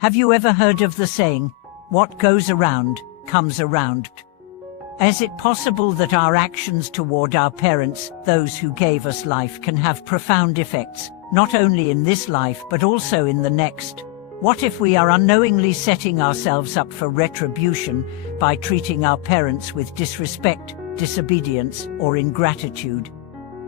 Have you ever heard of the saying, "What goes around, comes around"? Is it possible that our actions toward our parents, those who gave us life, can have profound effects, not only in this life but also in the next? What if we are unknowingly setting ourselves up for retribution by treating our parents with disrespect, disobedience, or ingratitude?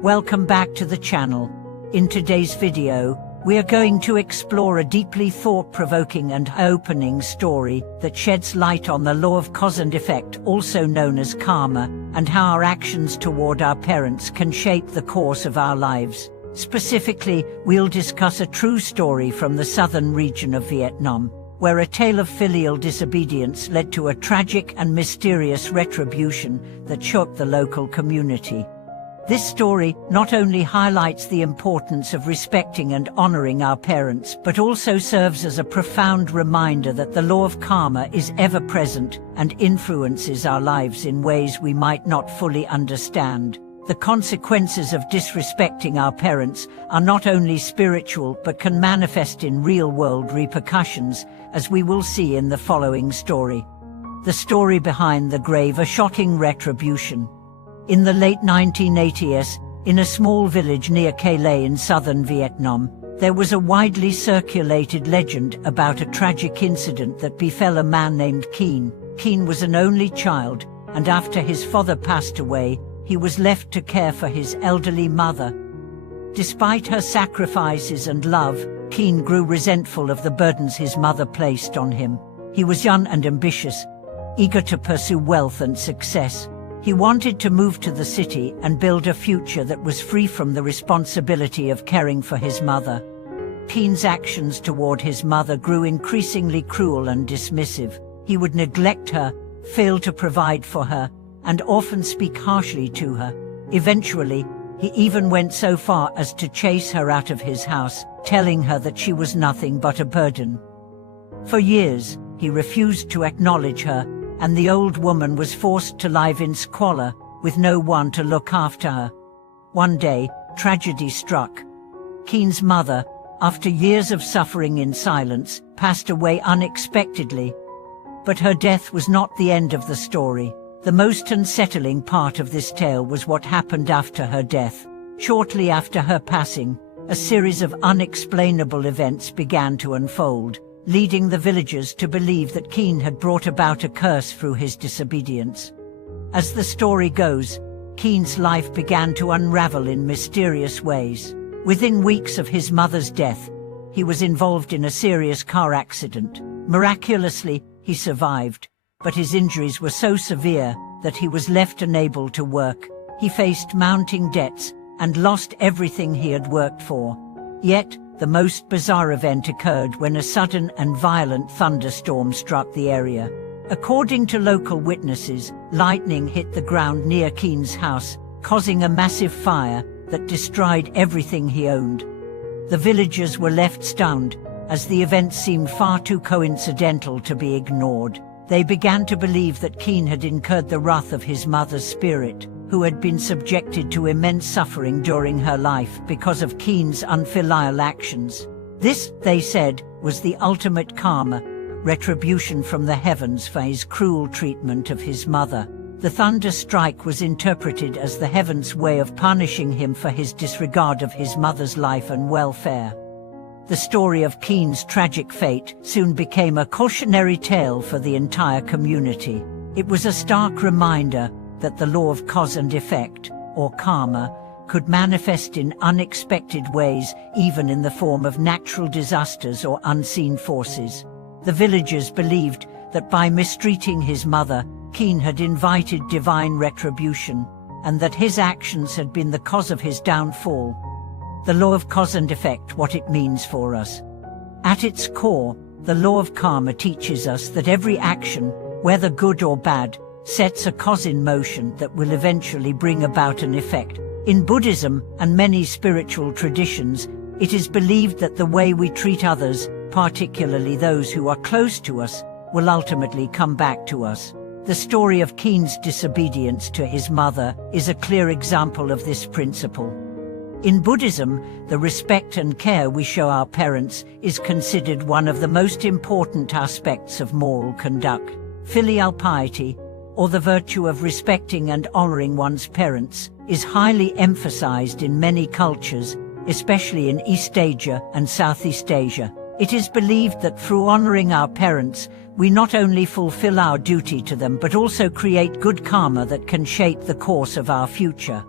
Welcome back to the channel. In today's video, we are going to explore a deeply thought-provoking and eye-opening story that sheds light on the law of cause and effect, also known as karma, and how our actions toward our parents can shape the course of our lives. Specifically, we'll discuss a true story from the southern region of Vietnam, where a tale of filial disobedience led to a tragic and mysterious retribution that shook the local community. This story not only highlights the importance of respecting and honoring our parents, but also serves as a profound reminder that the law of karma is ever present and influences our lives in ways we might not fully understand. The consequences of disrespecting our parents are not only spiritual but can manifest in real-world repercussions, as we will see in the following story. The story behind the grave: a shocking retribution. In the late 1980s, in a small village near Ca Le in southern Vietnam, there was a widely circulated legend about a tragic incident that befell a man named Keen. Keen was an only child, and after his father passed away, he was left to care for his elderly mother. Despite her sacrifices and love, Keen grew resentful of the burdens his mother placed on him. He was young and ambitious, eager to pursue wealth and success. He wanted to move to the city and build a future that was free from the responsibility of caring for his mother. Keen's actions toward his mother grew increasingly cruel and dismissive. He would neglect her, fail to provide for her, and often speak harshly to her. Eventually, he even went so far as to chase her out of his house, telling her that she was nothing but a burden. For years, he refused to acknowledge her, and the old woman was forced to live in squalor, with no one to look after her. One day, tragedy struck. Keen's mother, after years of suffering in silence, passed away unexpectedly. But her death was not the end of the story. The most unsettling part of this tale was what happened after her death. Shortly after her passing, a series of unexplainable events began to unfold, leading the villagers to believe that Keen had brought about a curse through his disobedience. As the story goes, Keen's life began to unravel in mysterious ways. Within weeks of his mother's death, he was involved in a serious car accident. Miraculously, he survived, but his injuries were so severe that he was left unable to work. He faced mounting debts and lost everything he had worked for. Yet, the most bizarre event occurred when a sudden and violent thunderstorm struck the area. According to local witnesses, lightning hit the ground near Keen's house, causing a massive fire that destroyed everything he owned. The villagers were left stunned, as the event seemed far too coincidental to be ignored. They began to believe that Keen had incurred the wrath of his mother's spirit, who had been subjected to immense suffering during her life because of Keen's unfilial actions. This, they said, was the ultimate karma, retribution from the heavens for his cruel treatment of his mother. The thunder strike was interpreted as the heavens' way of punishing him for his disregard of his mother's life and welfare. The story of Keen's tragic fate soon became a cautionary tale for the entire community. It was a stark reminder that the law of cause and effect, or karma, could manifest in unexpected ways, even in the form of natural disasters or unseen forces. The villagers believed that by mistreating his mother, Keen had invited divine retribution, and that his actions had been the cause of his downfall. The law of cause and effect, what it means for us. At its core, the law of karma teaches us that every action, whether good or bad, sets a cause in motion that will eventually bring about an effect. In Buddhism and many spiritual traditions, it is believed that the way we treat others, particularly those who are close to us, will ultimately come back to us. The story of Keen's disobedience to his mother is a clear example of this principle. In Buddhism, the respect and care we show our parents is considered one of the most important aspects of moral conduct. Filial piety, or the virtue of respecting and honoring one's parents, is highly emphasized in many cultures, especially in East Asia and Southeast Asia. It is believed that through honoring our parents, we not only fulfill our duty to them but also create good karma that can shape the course of our future.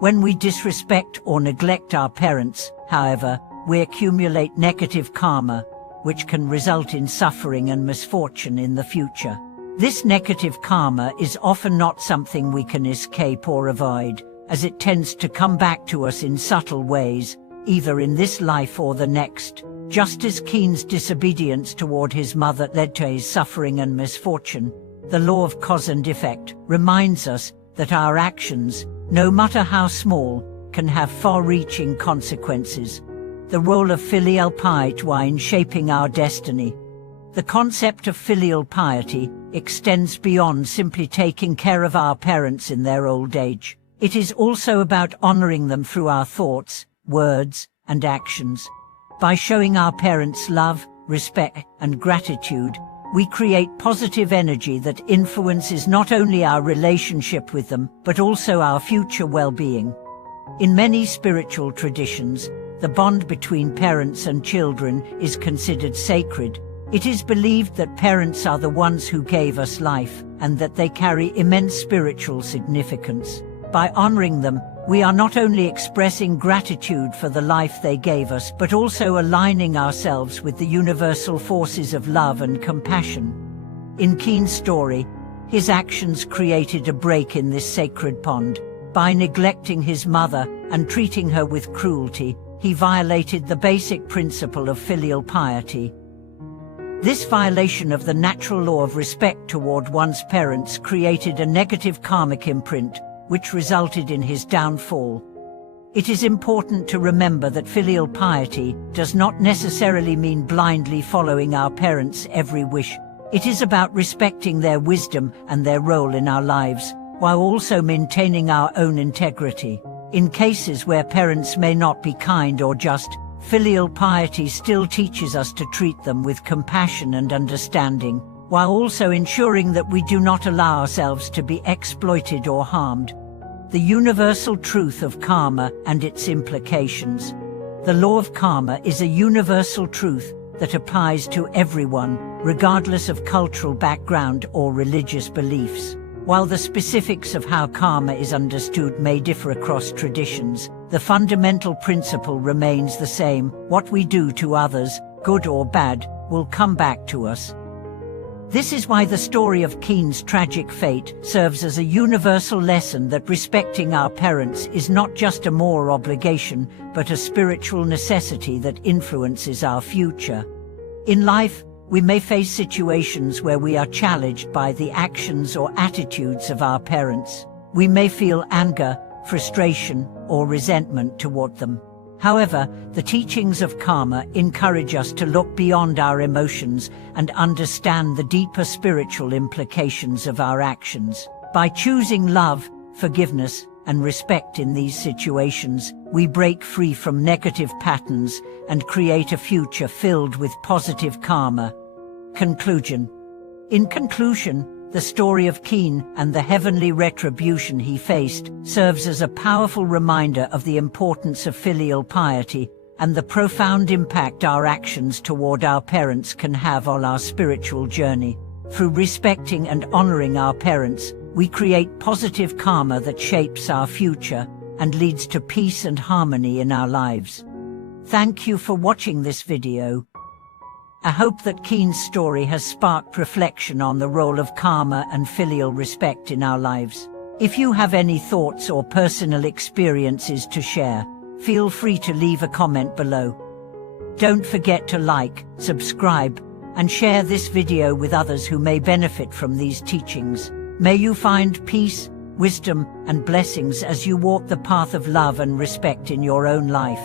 When we disrespect or neglect our parents, however, we accumulate negative karma, which can result in suffering and misfortune in the future. This negative karma is often not something we can escape or avoid, as it tends to come back to us in subtle ways, either in this life or the next. Just as Cain's disobedience toward his mother led to his suffering and misfortune, the law of cause and effect reminds us that our actions, no matter how small, can have far-reaching consequences. The role of filial piety in shaping our destiny. The concept of filial piety extends beyond simply taking care of our parents in their old age. It is also about honoring them through our thoughts, words, and actions. By showing our parents love, respect, and gratitude, we create positive energy that influences not only our relationship with them, but also our future well-being. In many spiritual traditions, the bond between parents and children is considered sacred. It is believed that parents are the ones who gave us life, and that they carry immense spiritual significance. By honoring them, we are not only expressing gratitude for the life they gave us, but also aligning ourselves with the universal forces of love and compassion. In Cain's story, his actions created a break in this sacred bond. By neglecting his mother and treating her with cruelty, he violated the basic principle of filial piety. This violation of the natural law of respect toward one's parents created a negative karmic imprint, which resulted in his downfall. It is important to remember that filial piety does not necessarily mean blindly following our parents' every wish. It is about respecting their wisdom and their role in our lives, while also maintaining our own integrity. In cases where parents may not be kind or just, filial piety still teaches us to treat them with compassion and understanding, while also ensuring that we do not allow ourselves to be exploited or harmed. The universal truth of karma and its implications. The law of karma is a universal truth that applies to everyone, regardless of cultural background or religious beliefs. While the specifics of how karma is understood may differ across traditions, the fundamental principle remains the same: what we do to others, good or bad, will come back to us. This is why the story of Cain's tragic fate serves as a universal lesson that respecting our parents is not just a moral obligation, but a spiritual necessity that influences our future. In life, we may face situations where we are challenged by the actions or attitudes of our parents. We may feel anger, frustration, or resentment toward them. However, the teachings of karma encourage us to look beyond our emotions and understand the deeper spiritual implications of our actions. By choosing love, forgiveness, and respect in these situations, we break free from negative patterns and create a future filled with positive karma. Conclusion. In conclusion, the story of Cain and the heavenly retribution he faced serves as a powerful reminder of the importance of filial piety and the profound impact our actions toward our parents can have on our spiritual journey. Through respecting and honoring our parents, we create positive karma that shapes our future and leads to peace and harmony in our lives. Thank you for watching this video. I hope that Cain's story has sparked reflection on the role of karma and filial respect in our lives. If you have any thoughts or personal experiences to share, feel free to leave a comment below. Don't forget to like, subscribe, and share this video with others who may benefit from these teachings. May you find peace, wisdom, and blessings as you walk the path of love and respect in your own life.